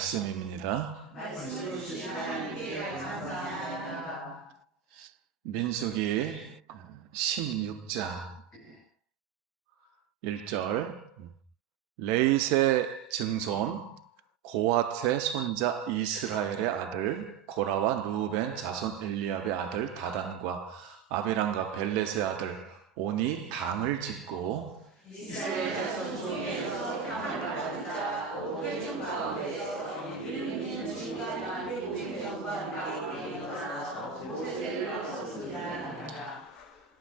말씀입니다. 말씀 주신 하나님께 감사합니다. 민수기 16장 1절 레이세 증손 고핫의 손자 이스라엘의 아들 고라와 루벤 자손 엘리압의 아들 다단과 아비람과 벨렛의 아들 온이 당을 짓고 이스라엘 자손 중에서 평안을 받은 자 오백종 가운데서 이름 있는 주님과 백종과 함께 일어나서 모세를 앞섰습니다.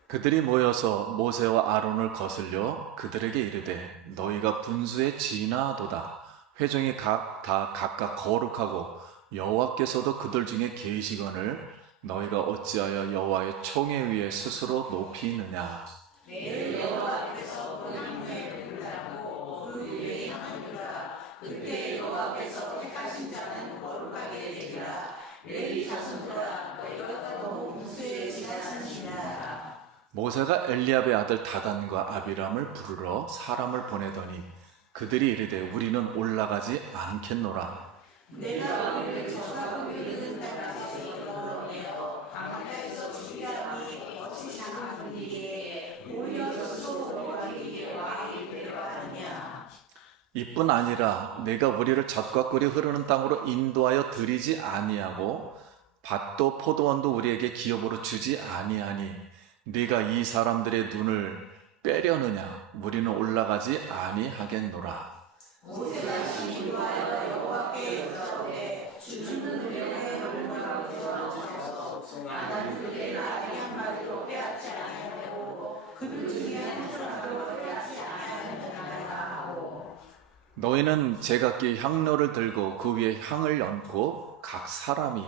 그들이 모여서 모세와 아론을 거슬려 그들에게 이르되 너희가 분수에 지나도다. 회중이 다 각각 거룩하고 여호와께서도 그들 중에 계시거늘 너희가 어찌하여 여호와의 총회 위에 스스로 높이느냐. 내일 여호와 앞에서 본향로에 불나고 그 위에 향하니라. 그때 여호와께서 택하신 자는 거룩하게 되리라. 레위 자손들아 너희가 너무 분수에 지나치니라. 모세가 엘리압의 아들 다단과 아비람을 부르러 사람을 보내더니 그들이 이르되 우리는 올라가지 않겠노라. 내가 우리를 저하고 이르는 땅까지 이끌어내어 강가에서 주야니 어찌 작은 분이기에 오히려 스스로 왕에게 왕이 되려 하느냐. 이뿐 아니라 내가 우리를 젖과 꿀이 흐르는 땅으로 인도하여 들이지 아니하고 밭도 포도원도 우리에게 기업으로 주지 아니하니 네가 이 사람들의 눈을 빼려느냐. 우리는 올라가지 아니하겠노라. 모세가 신임하여 여호와께 여짜오되 주는 은혜에 얼마나 주옵소서. 나는 그들의 말이 한마디로 빼앗지 아니하고 그들 중에 한 사람도 빼앗지 아니하느니라 하고. 너희는 제각기 향로를 들고 그 위에 향을 얹고 각 사람이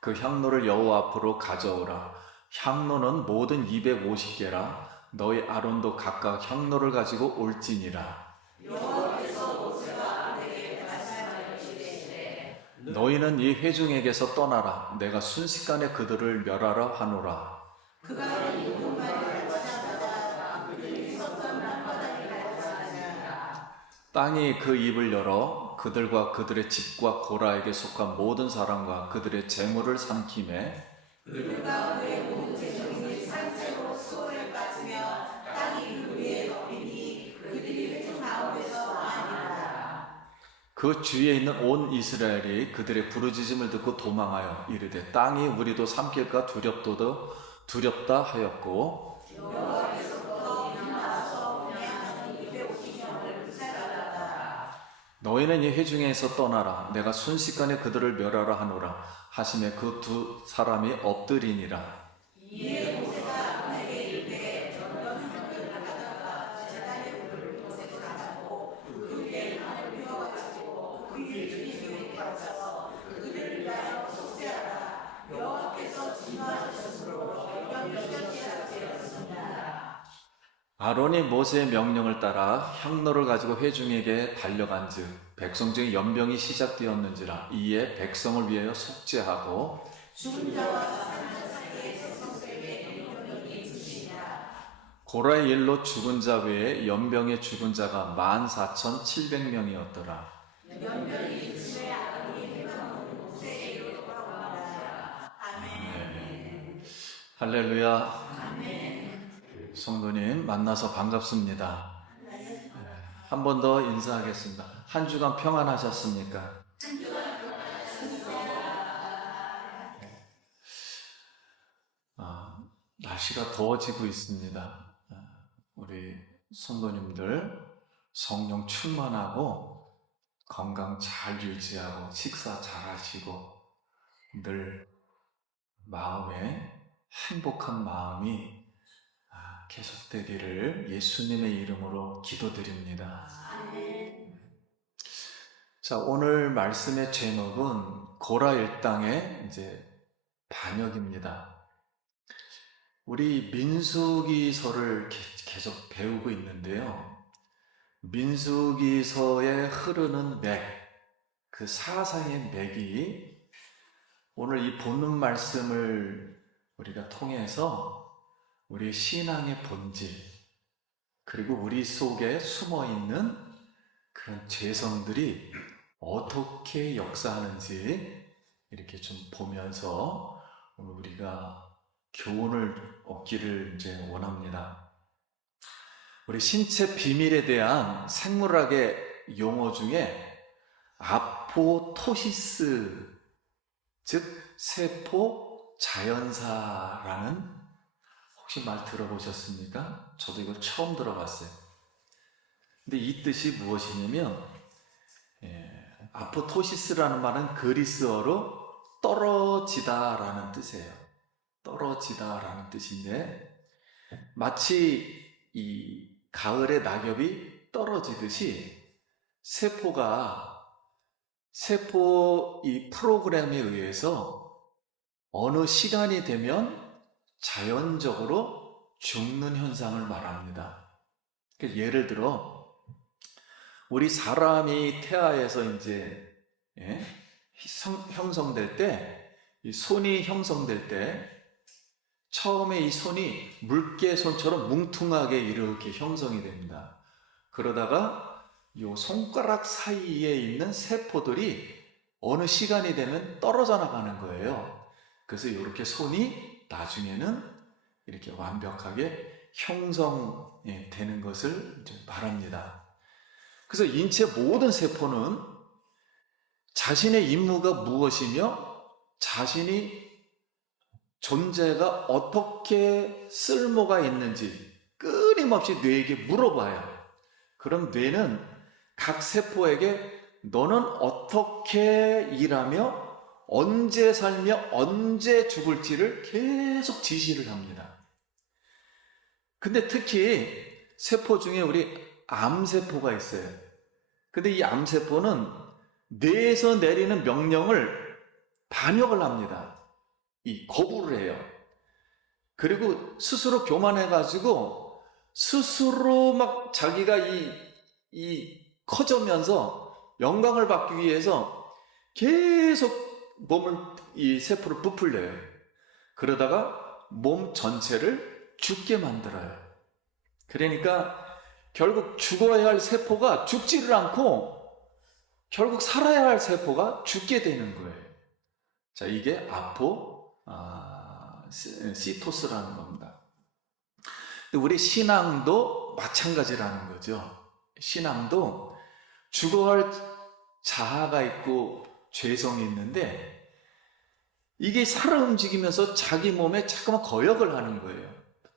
그 향로를 여호와 앞으로 가져오라. 향로는 모든 250개라. 너희 아론도 각각 향로를 가지고 올지니라. 여호와께서 모세와 아론에게 말씀하시되 너희는 이 회중에게서 떠나라. 내가 순식간에 그들을 멸하라 하노라. 그가 이분만을 찾아다가 그들이 섰던 땅바닥에 갈라지니라. 땅이 그 입을 열어 그들과 그들의 집과 고라에게 속한 모든 사람과 그들의 재물을 삼키매 그들과 그의 모든 재물이 산채로 수월에 빠지며 땅이 그 위에 덮이니 그들이 회중 가운데서 망하니라. 그 주위에 있는 온 이스라엘이 그들의 부르짖음을 듣고 도망하여 이르되 땅이 우리도 삼킬까 두렵다 하였고 여호와께서부터 나와서 분양하는 250명을 불살라다. 너희는 이 회중에서 떠나라. 내가 순식간에 그들을 멸하라 하노라 하심에 그 두 사람이 엎드리니라. 이에 모세가 아론에게 이르되 너는 한글을 가져다가 제단의 불을 도색을 하자고 그 위에 향을 피워가지고 그 위에 주님께 바쳐서 그들을 위하여 속죄하라. 여호와께서 진노하셨으므로 연병을 시작게 하였습니다. 아론이 모세의 명령을 따라 향로를 가지고 회중에게 달려간즉 백성 중에 연병이 시작되었는지라. 이에 백성을 위하여 속죄하고 죽은 자와 사는 자 사이에 백성들에게 연병이 있으시니라. 고라의 일로 죽은 자 외에 연병에 죽은 자가 14,700명이었더라. 연병이 있음에 아론이 해방하는 모세에게 돌아오니라. 아멘. 할렐루야. 아멘. 성도님 만나서 반갑습니다. 한 번 더 인사하겠습니다. 한 주간 평안하셨습니까? 날씨가 더워지고 있습니다. 우리 성도님들 성령 충만하고 건강 잘 유지하고 식사 잘 하시고 늘 마음에 행복한 마음이 계속되기를 예수님의 이름으로 기도드립니다. 자, 오늘 말씀의 제목은 고라 일당의 반역입니다. 우리 민수기서를 계속 배우고 있는데요. 민수기서에 흐르는 맥, 그 사사의 맥이 오늘 이 본문 말씀을 우리가 통해서 우리 신앙의 본질, 그리고 우리 속에 숨어있는 그런 죄성들이 어떻게 역사하는지 이렇게 좀 보면서 오늘 우리가 교훈을 얻기를 이제 원합니다. 우리 신체 비밀에 대한 생물학의 용어 중에 아포토시스, 즉 세포 자연사라는, 혹시 말 들어보셨습니까? 저도 이걸 처음 들어봤어요. 근데 이 뜻이 무엇이냐면, 아포토시스라는 말은 그리스어로 떨어지다라는 뜻이에요. 떨어지다라는 뜻인데, 마치 이 가을에 낙엽이 떨어지듯이 세포 이 프로그램에 의해서 어느 시간이 되면 자연적으로 죽는 현상을 말합니다. 예를 들어 우리 사람이 태아에서 이제 형성될 때, 이 손이 형성될 때 처음에 이 손이 물개손처럼 뭉퉁하게 이렇게 형성이 됩니다. 그러다가 이 손가락 사이에 있는 세포들이 어느 시간이 되면 떨어져 나가는 거예요. 그래서 이렇게 손이 나중에는 이렇게 완벽하게 형성되는 것을 이제 말합니다. 그래서 인체 모든 세포는 자신의 임무가 무엇이며 자신이 존재가 어떻게 쓸모가 있는지 끊임없이 뇌에게 물어봐요. 그럼 뇌는 각 세포에게 너는 어떻게 일하며 언제 살며 언제 죽을지를 계속 지시를 합니다. 근데 특히 세포 중에 우리 암세포가 있어요. 근데 이 암세포는 뇌에서 내리는 명령을 반역을 합니다. 거부를 해요. 그리고 스스로 교만해가지고 스스로 막 자기가 커져면서 영광을 받기 위해서 계속 이 세포를 부풀려요. 그러다가 몸 전체를 죽게 만들어요. 그러니까 결국 죽어야 할 세포가 죽지를 않고 결국 살아야 할 세포가 죽게 되는 거예요. 자, 이게 시토스라는 겁니다. 우리 신앙도 마찬가지라는 거죠. 신앙도 죽어갈 자아가 있고 죄성이 있는데 이게 살아 움직이면서 자기 몸에 자꾸만 거역을 하는 거예요.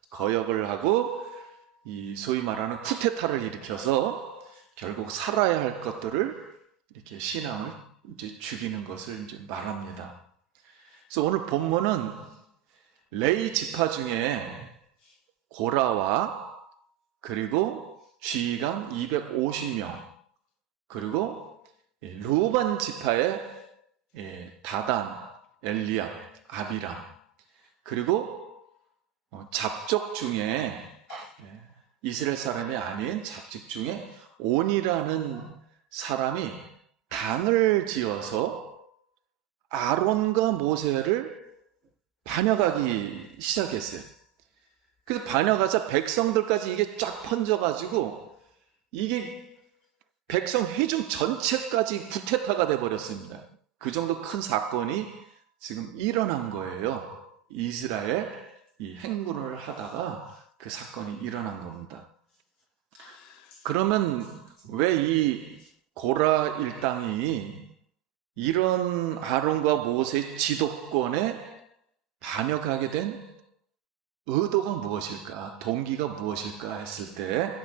거역을 하고 이 소위 말하는 쿠데타를 일으켜서 결국 살아야 할 것들을 이렇게 신앙을 이제 죽이는 것을 이제 말합니다. 그래서 오늘 본문은 레위 지파 중에 고라와 그리고 지휘관 250명 그리고 루반 지파의 다단, 엘리압, 아비람 그리고 잡족 중에 이스라엘 사람이 아닌 잡족 중에 온이라는 사람이 당을 지어서 아론과 모세를 반역하기 시작했어요. 그래서 반역하자 백성들까지 이게 쫙 퍼져가지고 이게 백성 회중 전체까지 쿠데타가 돼버렸습니다. 그 정도 큰 사건이 지금 일어난 거예요. 이스라엘 이 행군을 하다가 그 사건이 일어난 겁니다. 그러면 왜 이 고라 일당이 이런 아론과 모세의 지도권에 반역하게 된 의도가 무엇일까? 동기가 무엇일까 했을 때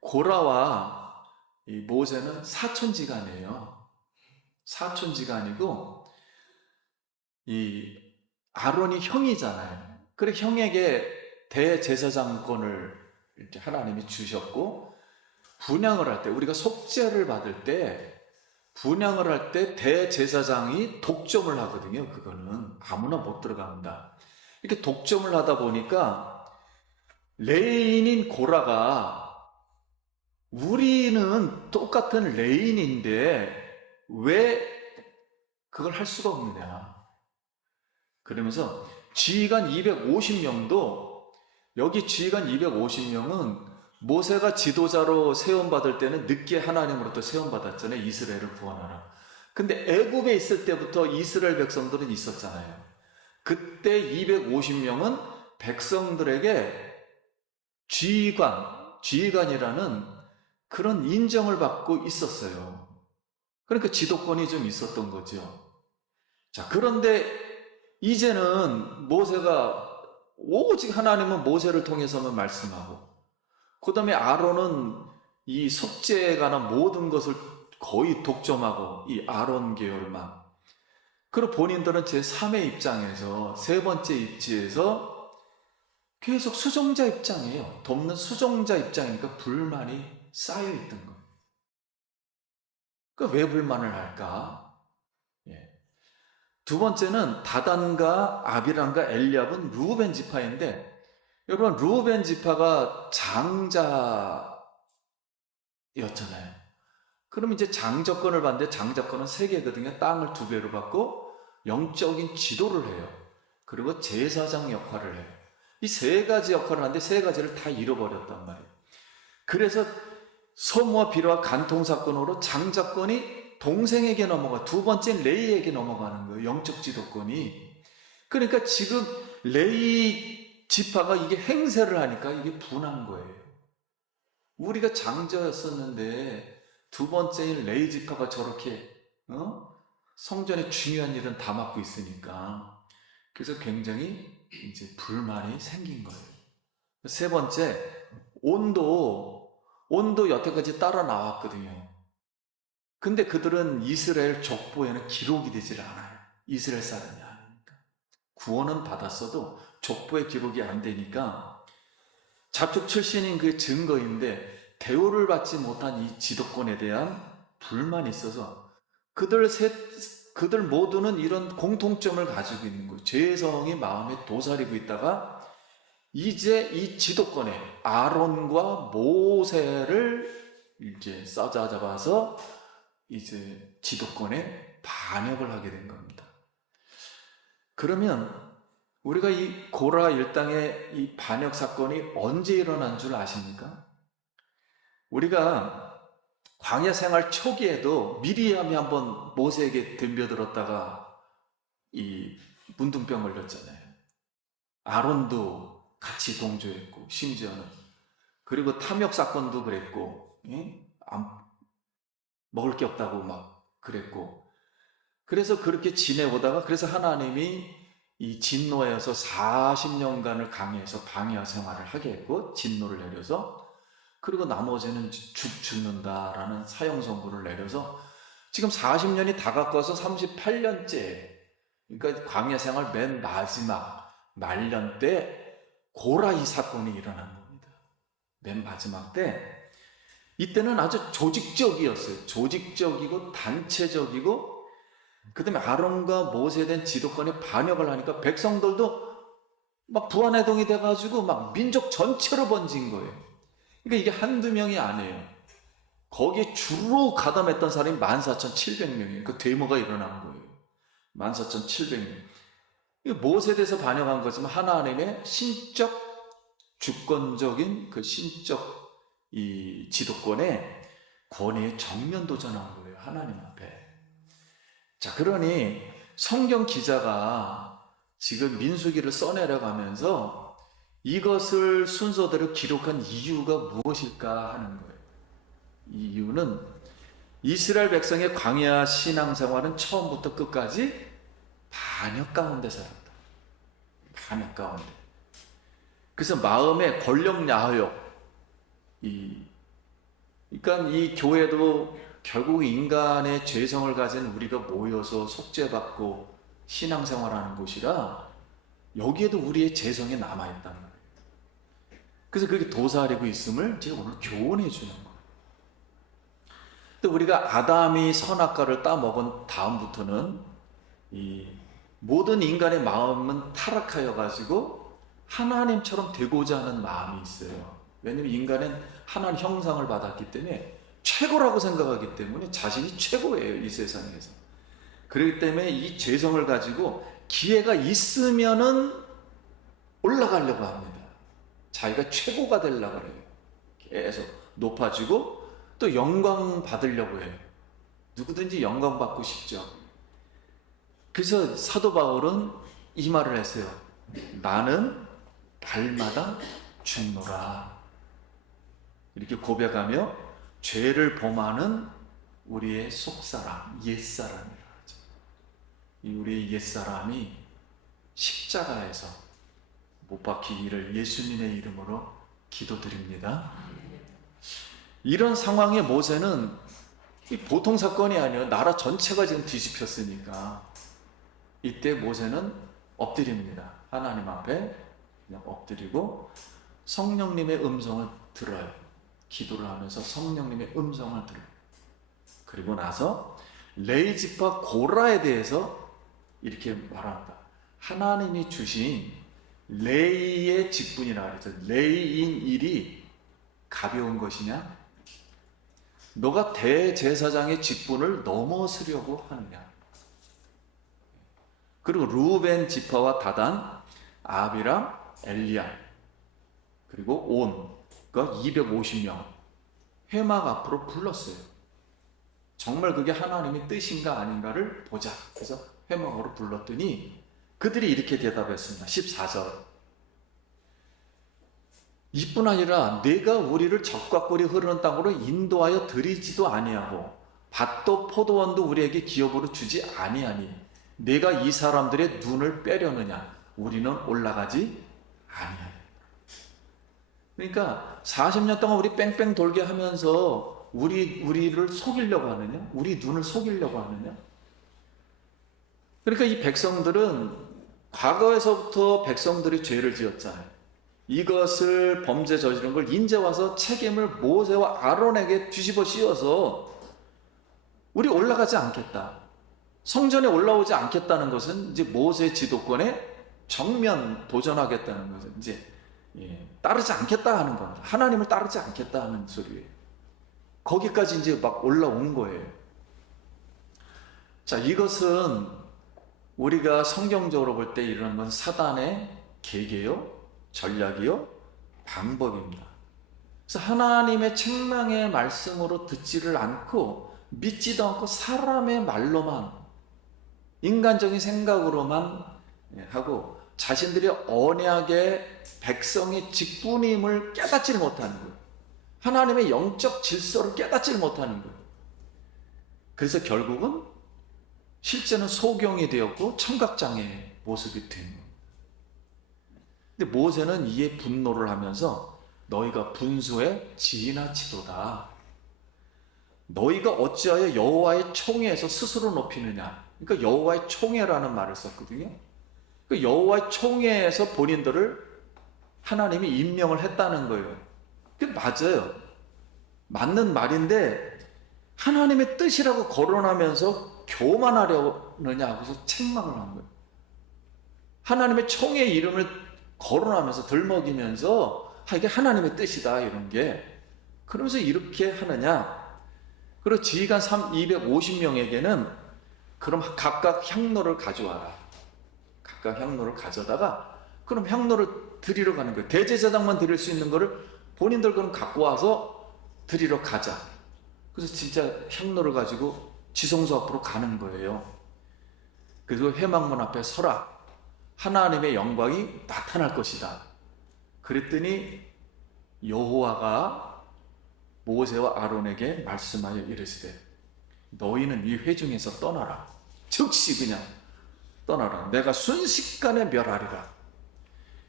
고라와 이 모세는 사촌지간이에요. 사촌지간이고 이 아론이 형이잖아요. 그래 형에게 대제사장권을 이제 하나님이 주셨고 분향을 할 때 우리가 속죄를 받을 때 분향을 할 때 대제사장이 독점을 하거든요. 그거는 아무나 못 들어갑니다. 이렇게 독점을 하다 보니까 레인인 고라가 우리는 똑같은 레인인데 왜 그걸 할 수가 없느냐. 그러면서 지휘관 250명도 여기 지휘관 250명은 모세가 지도자로 세움받을 때는 늦게 하나님으로부터 세움받았잖아요. 이스라엘을 구원하라. 근데 애굽에 있을 때부터 이스라엘 백성들은 있었잖아요. 그때 250명은 백성들에게 지휘관이라는 그런 인정을 받고 있었어요. 그러니까 지도권이 좀 있었던 거죠. 자, 그런데 이제는 모세가 오직 하나님은 모세를 통해서만 말씀하고, 그 다음에 아론은 이 속죄에 관한 모든 것을 거의 독점하고, 이 아론 계열만. 그리고 본인들은 제3의 입장에서, 세 번째 입지에서 계속 수종자 입장이에요. 돕는 수종자 입장이니까 불만이 쌓여 있던 거예요. 그 왜 불만을 할까? 예. 두 번째는 다단과 아비람과 엘리압은 르우벤 지파인데, 여러분 르우벤 지파가 장자였잖아요. 그럼 이제 장자권을 받는데 장자권은 3개거든요. 땅을 2배로 받고 영적인 지도를 해요. 그리고 제사장 역할을 해요. 이 3가지 역할을 하는데 3가지를 다 잃어버렸단 말이에요. 그래서 소모와 비로와 간통사건으로 장자권이 동생에게 넘어가, 두 번째 레이에게 넘어가는 거예요. 영적 지도권이. 그러니까 지금 레이 지파가 이게 행세를 하니까 이게 분한 거예요. 우리가 장자였었는데 두 번째인 레이 지파가 저렇게 성전의 중요한 일은 다 맡고 있으니까, 그래서 굉장히 이제 불만이 생긴 거예요. 세 번째, 온도 여태까지 따라 나왔거든요. 근데 그들은 이스라엘 족보에는 기록이 되질 않아요. 이스라엘 사람이 아니니까. 구원은 받았어도 족보에 기록이 안 되니까 자축 출신인 그 증거인데 대우를 받지 못한 이 지도권에 대한 불만이 있어서 그들 모두는 이런 공통점을 가지고 있는 거예요. 죄성이 마음에 도사리고 있다가 이제 이 지도권에 아론과 모세를 이제 싸잡아서 이제 지도권에 반역을 하게 된 겁니다. 그러면 우리가 이 고라 일당의 이 반역 사건이 언제 일어난 줄 아십니까? 우리가 광야 생활 초기에도 미리암이 한번 모세에게 덤벼들었다가 이 문둥병 걸렸잖아요. 아론도 같이 동조했고, 심지어는 그리고 탐욕 사건도 그랬고, 먹을 게 없다고 막 그랬고, 그래서 그렇게 지내보다가 그래서 하나님이 이 진노에서 40년간을 강해에서 방야 생활을 하게 했고, 진노를 내려서, 그리고 나머지는 죽는다라는 사형 선고를 내려서 지금 40년이 다 가까워서 38년째, 그러니까 광야 생활 맨 마지막 말년 때 고라 이 사건이 일어난 겁니다. 맨 마지막 때, 이때는 아주 조직적이었어요. 조직적이고 단체적이고, 그 다음에 아론과 모세에 대한 지도권에 반역을 하니까 백성들도 막 부안해동이 돼가지고 막 민족 전체로 번진 거예요. 그러니까 이게 한두 명이 아니에요. 거기에 주로 가담했던 사람이 14,700명이에요. 그 데모가 일어난 거예요. 14,700명. 모세에 대해서 반역한 거지만 하나님의 신적 주권적인 그 신적 이 지도권에 권위에 정면 도전한 거예요. 하나님 앞에. 자, 그러니 성경 기자가 지금 민수기를 써내려가면서 이것을 순서대로 기록한 이유가 무엇일까 하는 거예요. 이 이유는 이스라엘 백성의 광야 신앙생활은 처음부터 끝까지 반역 가운데 살았다. 반역 가운데. 그래서 마음의 권력 야욕, 그러니까 이 교회도 결국 인간의 죄성을 가진 우리가 모여서 속죄받고 신앙생활하는 곳이라 여기에도 우리의 죄성이 남아있단 말이에요. 그래서 그렇게 도사리고 있음을 제가 오늘 교훈해 주는 거예요. 또 우리가 아담이 선악과를 따먹은 다음부터는 이 모든 인간의 마음은 타락하여 가지고 하나님처럼 되고자 하는 마음이 있어요. 왜냐하면 인간은 하나님 형상을 받았기 때문에 최고라고 생각하기 때문에 자신이 최고예요, 이 세상에서. 그렇기 때문에 이 죄성을 가지고 기회가 있으면은 올라가려고 합니다. 자기가 최고가 되려고 그래요. 계속 높아지고 또 영광 받으려고 해요. 누구든지 영광 받고 싶죠. 그래서 사도 바울은 이 말을 했어요. 나는 날마다 죽노라. 이렇게 고백하며 죄를 범하는 우리의 속사람, 옛사람이라 하죠. 이 우리의 옛사람이 십자가에서 못 박히기를 예수님의 이름으로 기도드립니다. 이런 상황에 모세는 보통 사건이 아니에요. 나라 전체가 지금 뒤집혔으니까 이때 모세는 엎드립니다. 하나님 앞에 그냥 엎드리고 성령님의 음성을 들어요. 기도를 하면서 성령님의 음성을 들어요. 그리고 나서 레위 지파 고라에 대해서 이렇게 말합니다. 하나님이 주신 레위의 직분이라 그랬죠. 레위인 일이 가벼운 것이냐? 너가 대제사장의 직분을 넘어서려고 하느냐? 그리고 루벤 지파와 다단, 아비람, 엘리야, 그리고 온가 250명 회막 앞으로 불렀어요. 정말 그게 하나님의 뜻인가 아닌가를 보자. 그래서 회막으로 불렀더니 그들이 이렇게 대답했습니다. 14절. 이뿐 아니라 내가 우리를 적과 꿀이 흐르는 땅으로 인도하여 들이지도 아니하고 밭도 포도원도 우리에게 기업으로 주지 아니하니 내가 이 사람들의 눈을 빼려느냐? 우리는 올라가지 아니하니. 그러니까 40년 동안 우리 뺑뺑 돌게 하면서 우리를 속이려고 하느냐? 우리 눈을 속이려고 하느냐? 그러니까 이 백성들은 과거에서부터 백성들이 죄를 지었잖아요. 이것을 범죄 저지른 걸 이제 와서 책임을 모세와 아론에게 뒤집어 씌워서 우리 올라가지 않겠다. 성전에 올라오지 않겠다는 것은 이제 모세의 지도권에 정면 도전하겠다는 것은 이제 따르지 않겠다 하는 겁니다. 하나님을 따르지 않겠다 하는 소리예요. 거기까지 이제 막 올라온 거예요. 자, 이것은 우리가 성경적으로 볼 때 이런 건 사단의 계계요, 전략이요, 방법입니다. 그래서 하나님의 책망의 말씀으로 듣지를 않고 믿지도 않고 사람의 말로만 인간적인 생각으로만 하고 자신들이 언약의 백성의 직분임을 깨닫지를 못하는 거예요. 하나님의 영적 질서를 깨닫지를 못하는 거예요. 그래서 결국은 실제는 소경이 되었고 청각장애의 모습이 된 거예요. 근데 모세는 이에 분노를 하면서 너희가 분수에 지나치도다. 너희가 어찌하여 여호와의 총회에서 스스로 높이느냐. 그러니까 여호와의 총회라는 말을 썼거든요. 그 여호와의 총회에서 본인들을 하나님이 임명을 했다는 거예요. 그게 맞아요. 맞는 말인데 하나님의 뜻이라고 거론하면서 교만하려느냐 하고서 책망을 한 거예요. 하나님의 총회의 이름을 거론하면서 들먹이면서 이게 하나님의 뜻이다 이런 게 그러면서 이렇게 하느냐. 그리고 지휘관 250명에게는 그럼 각각 향로를 가져와라. 각각 향로를 가져다가 그럼 향로를 드리러 가는 거예요. 대제사장만 드릴 수 있는 거를 본인들 그럼 갖고 와서 드리러 가자. 그래서 진짜 향로를 가지고 지성소 앞으로 가는 거예요. 그래서 회막문 앞에 서라. 하나님의 영광이 나타날 것이다. 그랬더니 여호와가 모세와 아론에게 말씀하여 이르시되 너희는 이 회중에서 떠나라. 즉시 그냥 떠나라. 내가 순식간에 멸하리라.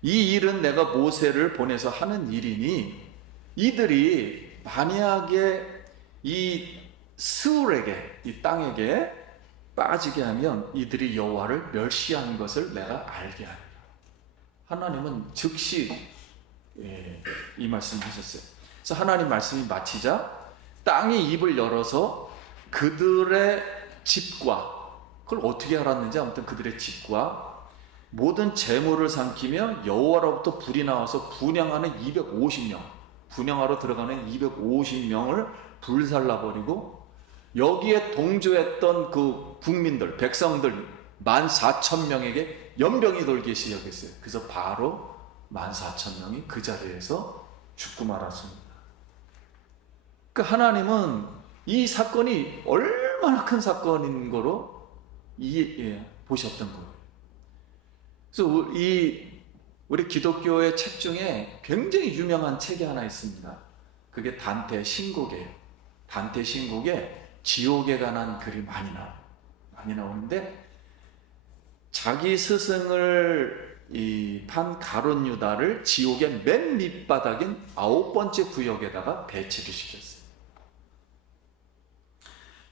이 일은 내가 모세를 보내서 하는 일이니 이들이 만약에 이 스울에게 이 땅에게 빠지게 하면 이들이 여호와를 멸시하는 것을 내가 알게 하리라. 하나님은 즉시 이 말씀을 하셨어요. 그래서 하나님 말씀이 마치자 땅이 입을 열어서 그들의 집과 그걸 어떻게 알았는지 아무튼 그들의 집과 모든 재물을 삼키며 여호와로부터 불이 나와서 분향하는 250명 분향하러 들어가는 250명을 불살라버리고 여기에 동조했던 그 국민들, 백성들 14,000명에게 연병이 돌기 시작했어요. 그래서 바로 14,000명이 그 자리에서 죽고 말았습니다. 그 하나님은 이 사건이 얼마나 큰 사건인 거로 보셨던 거예요. 그래서 우리 기독교의 책 중에 굉장히 유명한 책이 하나 있습니다. 그게 단테 신곡이에요. 단테 신곡에 지옥에 관한 글이 많이 나오는데, 자기 스승을 판 가룟 유다를 지옥의 맨 밑바닥인 9번째 구역에다가 배치를 시켰어요.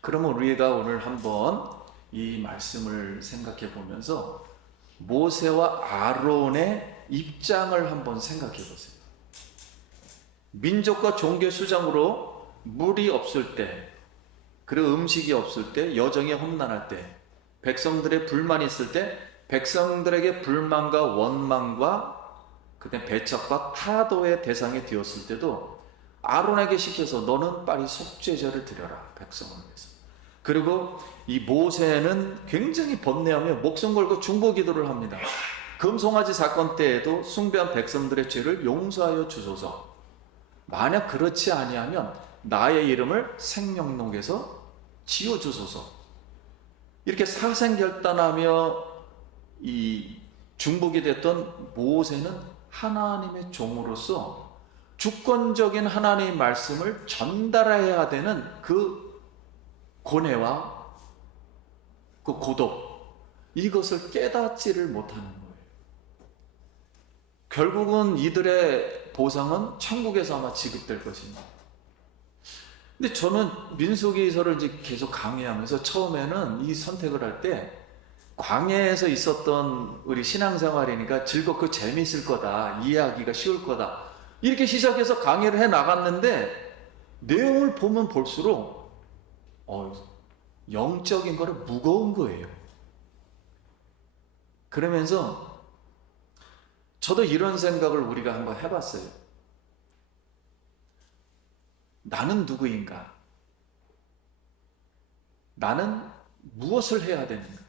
그러면 우리가 오늘 한번 이 말씀을 생각해 보면서 모세와 아론의 입장을 한번 생각해 보세요. 민족과 종교 수장으로 물이 없을 때, 그리고 음식이 없을 때, 여정이 험난할 때, 백성들의 불만이 있을 때, 백성들에게 불만과 원망과 그다음 배척과 타도의 대상이 되었을 때도 아론에게 시켜서 너는 빨리 속죄제를 드려라, 백성을 위해서. 그리고 이 모세는 굉장히 번뇌하며 목숨 걸고 중보 기도를 합니다. 금송아지 사건 때에도 숭배한 백성들의 죄를 용서하여 주소서. 만약 그렇지 아니하면 나의 이름을 생명록에서 지워주소서. 이렇게 사생결단하며 이 중복이 됐던 모세는 하나님의 종으로서 주권적인 하나님의 말씀을 전달해야 되는 그 고뇌와 그 고독, 이것을 깨닫지를 못하는 거예요. 결국은 이들의 보상은 천국에서 아마 지급될 것입니다. 근데 저는 민수기서를 이제 계속 강의하면서 처음에는 이 선택을 할 때 광야에서 있었던 우리 신앙생활이니까 즐겁고 재미있을 거다, 이해하기가 쉬울 거다, 이렇게 시작해서 강의를 해 나갔는데 내용을 보면 볼수록 영적인 거를 무거운 거예요. 그러면서 저도 이런 생각을 우리가 한번 해봤어요. 나는 누구인가? 나는 무엇을 해야 되는가?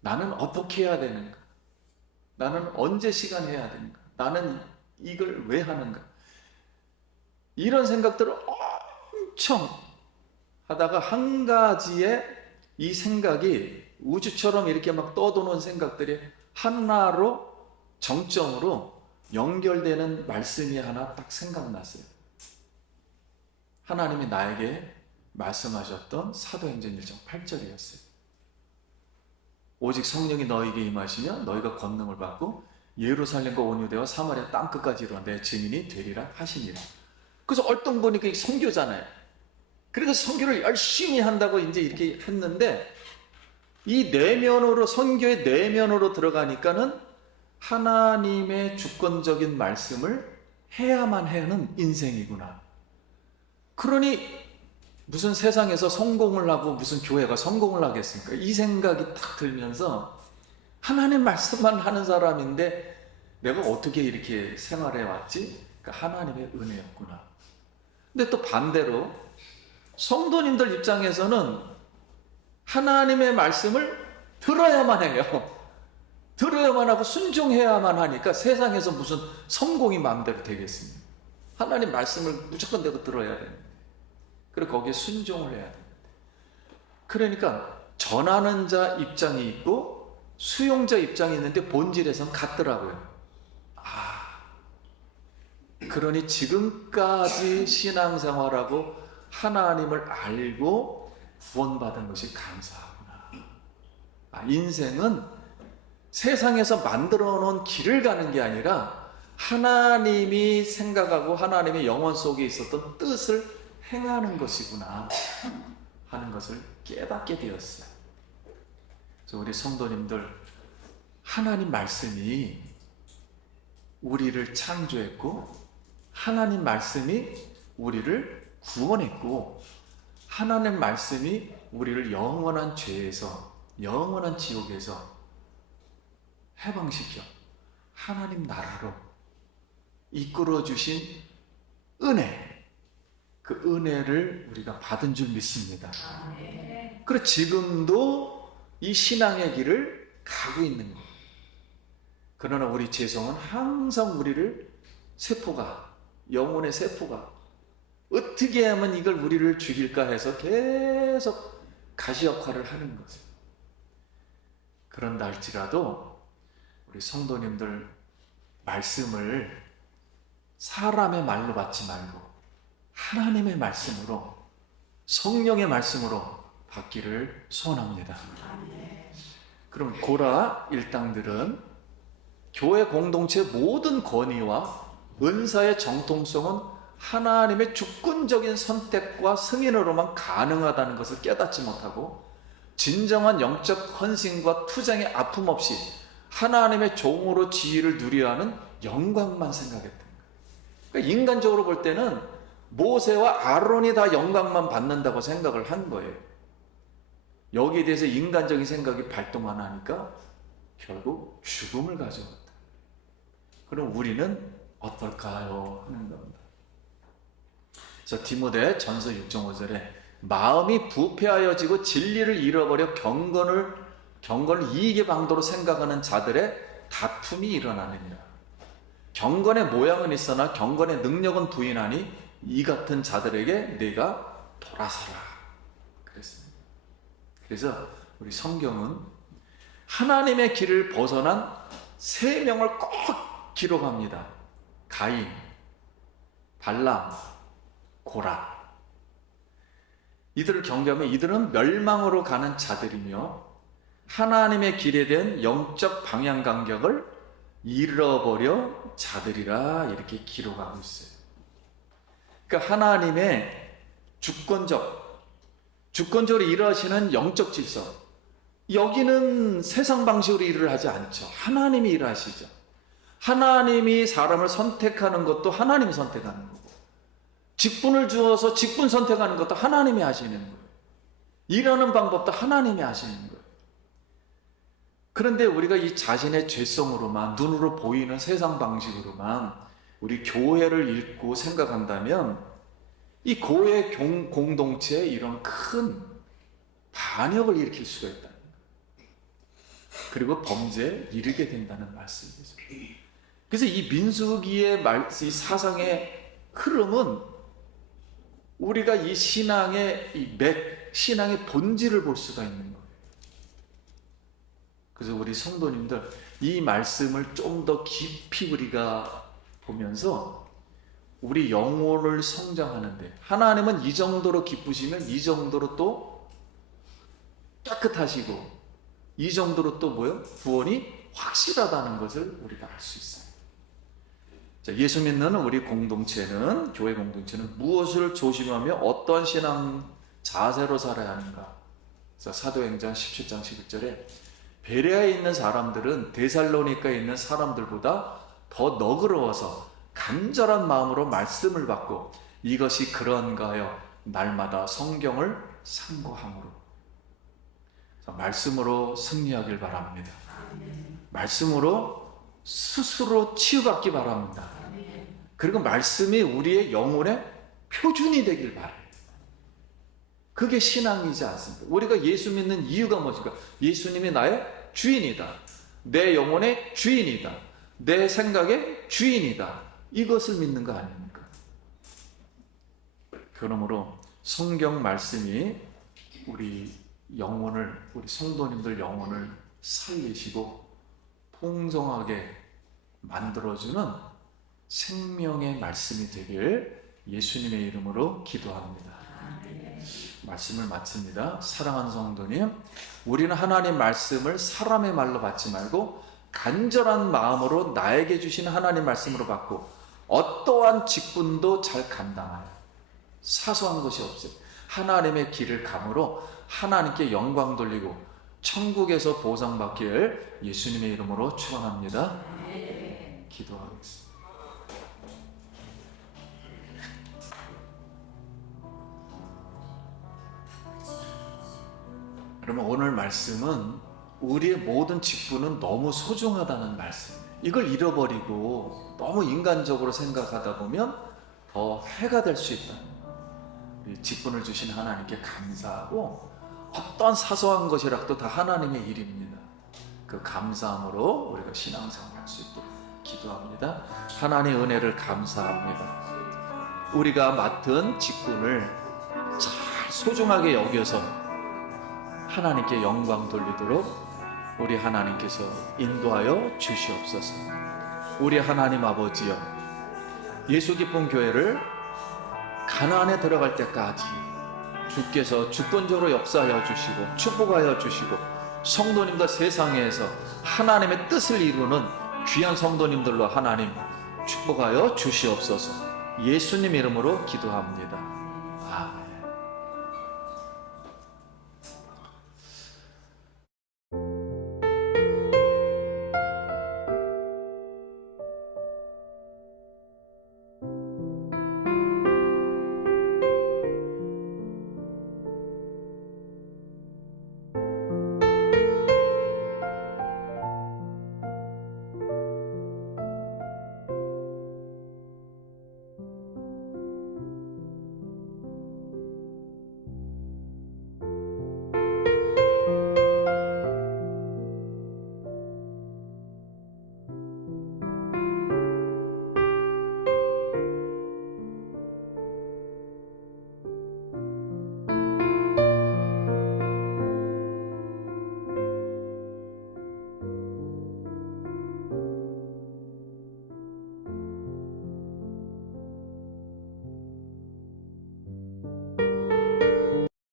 나는 어떻게 해야 되는가? 나는 언제 시간 해야 되는가? 나는 이걸 왜 하는가? 이런 생각들을 엄청 하다가 한 가지의 이 생각이 우주처럼 이렇게 막 떠도는 생각들이 하나로 정점으로 연결되는 말씀이 하나 딱 생각났어요. 하나님이 나에게 말씀하셨던 사도행전 1장 8절이었어요. 오직 성령이 너에게 임하시면 너희가 권능을 받고 예루살렘과 온 유대와 사마리아 땅끝까지 이르러 내 증인이 되리라 하시니라. 그래서 어떤 분이 그게 선교잖아요. 그래서 선교를 열심히 한다고 이제 이렇게 했는데, 이 내면으로, 선교의 내면으로 들어가니까는 하나님의 주권적인 말씀을 해야만 하는 인생이구나. 그러니 무슨 세상에서 성공을 하고 무슨 교회가 성공을 하겠습니까? 이 생각이 딱 들면서 하나님 말씀만 하는 사람인데 내가 어떻게 이렇게 생활해 왔지? 그러니까 하나님의 은혜였구나. 근데 또 반대로 성도님들 입장에서는 하나님의 말씀을 들어야만 해요. 들어야만 하고 순종해야만 하니까 세상에서 무슨 성공이 마음대로 되겠습니까? 하나님 말씀을 무조건 내가 들어야 되는데, 그리고 거기에 순종을 해야 되는데, 그러니까 전하는 자 입장이 있고 수용자 입장이 있는데 본질에선 같더라고요. 그러니 지금까지 신앙생활하고 하나님을 알고 구원받은 것이 감사하구나. 인생은 세상에서 만들어 놓은 길을 가는 게 아니라 하나님이 생각하고 하나님의 영혼 속에 있었던 뜻을 행하는 것이구나 하는 것을 깨닫게 되었어요. 그래서 우리 성도님들, 하나님 말씀이 우리를 창조했고 하나님 말씀이 우리를 구원했고 하나님 말씀이 우리를 영원한 죄에서, 영원한 지옥에서 해방시켜 하나님 나라로 이끌어 주신 은혜, 그 은혜를 우리가 받은 줄 믿습니다. 그리고 지금도 이 신앙의 길을 가고 있는 거예요. 그러나 우리 죄성은 항상 우리를 세포가, 영혼의 세포가 어떻게 하면 이걸 우리를 죽일까 해서 계속 가시 역할을 하는 거죠. 그런다 할지라도 우리 성도님들 말씀을 사람의 말로 받지 말고 하나님의 말씀으로, 성령의 말씀으로 받기를 소원합니다. 그럼 고라 일당들은 교회 공동체의 모든 권위와 은사의 정통성은 하나님의 주권적인 선택과 승인으로만 가능하다는 것을 깨닫지 못하고 진정한 영적 헌신과 투쟁의 아픔 없이 하나님의 종으로 지위를 누려야 하는 영광만 생각했던 거예요. 그러니까 인간적으로 볼 때는 모세와 아론이 다 영광만 받는다고 생각을 한 거예요. 여기에 대해서 인간적인 생각이 발동 안 하니까 결국 죽음을 가져왔다. 그럼 우리는 어떨까요? 하는 겁니다. 그래서 디모데 전서 6.5절에 마음이 부패하여지고 진리를 잃어버려 경건을 이익의 방도로 생각하는 자들의 다툼이 일어나느니라. 경건의 모양은 있으나 경건의 능력은 부인하니 이 같은 자들에게 내가 돌아서라 그랬습니다. 그래서 우리 성경은 하나님의 길을 벗어난 세 명을 꼭 기록합니다. 가인, 발람, 고라. 이들을 경계하면 이들은 멸망으로 가는 자들이며 하나님의 길에 대한 영적 방향 간격을 잃어버려 자들이라 이렇게 기록하고 있어요. 그러니까 하나님의 주권적으로 일하시는 영적 질서, 여기는 세상 방식으로 일을 하지 않죠. 하나님이 일하시죠. 하나님이 사람을 선택하는 것도 하나님이 선택하는 거고, 직분을 주어서 직분 선택하는 것도 하나님이 하시는 거예요. 일하는 방법도 하나님이 하시는 거예요. 그런데 우리가 이 자신의 죄성으로만, 눈으로 보이는 세상 방식으로만 우리 교회를 읽고 생각한다면 이 교회 공동체에 이런 큰 반역을 일으킬 수가 있다는 거예요. 그리고 범죄에 이르게 된다는 말씀이죠. 그래서 이 민수기의 이 사상의 흐름은 우리가 이 신앙의 신앙의 본질을 볼 수가 있는 거예요. 그래서 우리 성도님들 이 말씀을 좀 더 깊이 우리가 보면서 우리 영혼을 성장하는데, 하나님은 이 정도로 기쁘시면 이 정도로 또 깨끗하시고 이 정도로 또 구원이 확실하다는 것을 우리가 알 수 있어요. 자, 예수 믿는 우리 공동체는, 교회 공동체는 무엇을 조심하며 어떠한 신앙 자세로 살아야 하는가? 그래서 사도행전 17장 11절에 베레아에 있는 사람들은 데살로니카에 있는 사람들보다 더 너그러워서 간절한 마음으로 말씀을 받고 이것이 그런가 하여 날마다 성경을 상고함으로. 말씀으로 승리하길 바랍니다. 말씀으로 스스로 치유받기 바랍니다. 그리고 말씀이 우리의 영혼의 표준이 되길 바라요. 그게 신앙이지 않습니까? 우리가 예수 믿는 이유가 무엇일까? 예수님이 나의 주인이다. 내 영혼의 주인이다. 내 생각의 주인이다. 이것을 믿는 거 아닙니까? 그러므로 성경 말씀이 우리 영혼을, 우리 성도님들 영혼을 살리시고 풍성하게 만들어주는 생명의 말씀이 되길 예수님의 이름으로 기도합니다. 말씀을 마칩니다. 사랑하는 성도님, 우리는 하나님 말씀을 사람의 말로 받지 말고 간절한 마음으로 나에게 주신 하나님 말씀으로 받고 어떠한 직분도 잘 감당하여 사소한 것이 없어요. 하나님의 길을 감으로 하나님께 영광 돌리고 천국에서 보상받기를 예수님의 이름으로 축원합니다. 기도하겠습니다. 그러면 오늘 말씀은 우리의 모든 직분은 너무 소중하다는 말씀이에요. 이걸 잃어버리고 너무 인간적으로 생각하다 보면 더 해가 될 수 있다. 직분을 주신 하나님께 감사하고 어떤 사소한 것이라도 다 하나님의 일입니다. 그 감사함으로 우리가 신앙생활 할 수 있도록 기도합니다. 하나님의 은혜를 감사합니다. 우리가 맡은 직분을 잘 소중하게 여겨서 하나님께 영광 돌리도록 우리 하나님께서 인도하여 주시옵소서. 우리 하나님 아버지여, 예수 기쁨 교회를 가나안에 들어갈 때까지 주께서 주권적으로 역사하여 주시고 축복하여 주시고 성도님과 세상에서 하나님의 뜻을 이루는 귀한 성도님들로 하나님 축복하여 주시옵소서. 예수님 이름으로 기도합니다.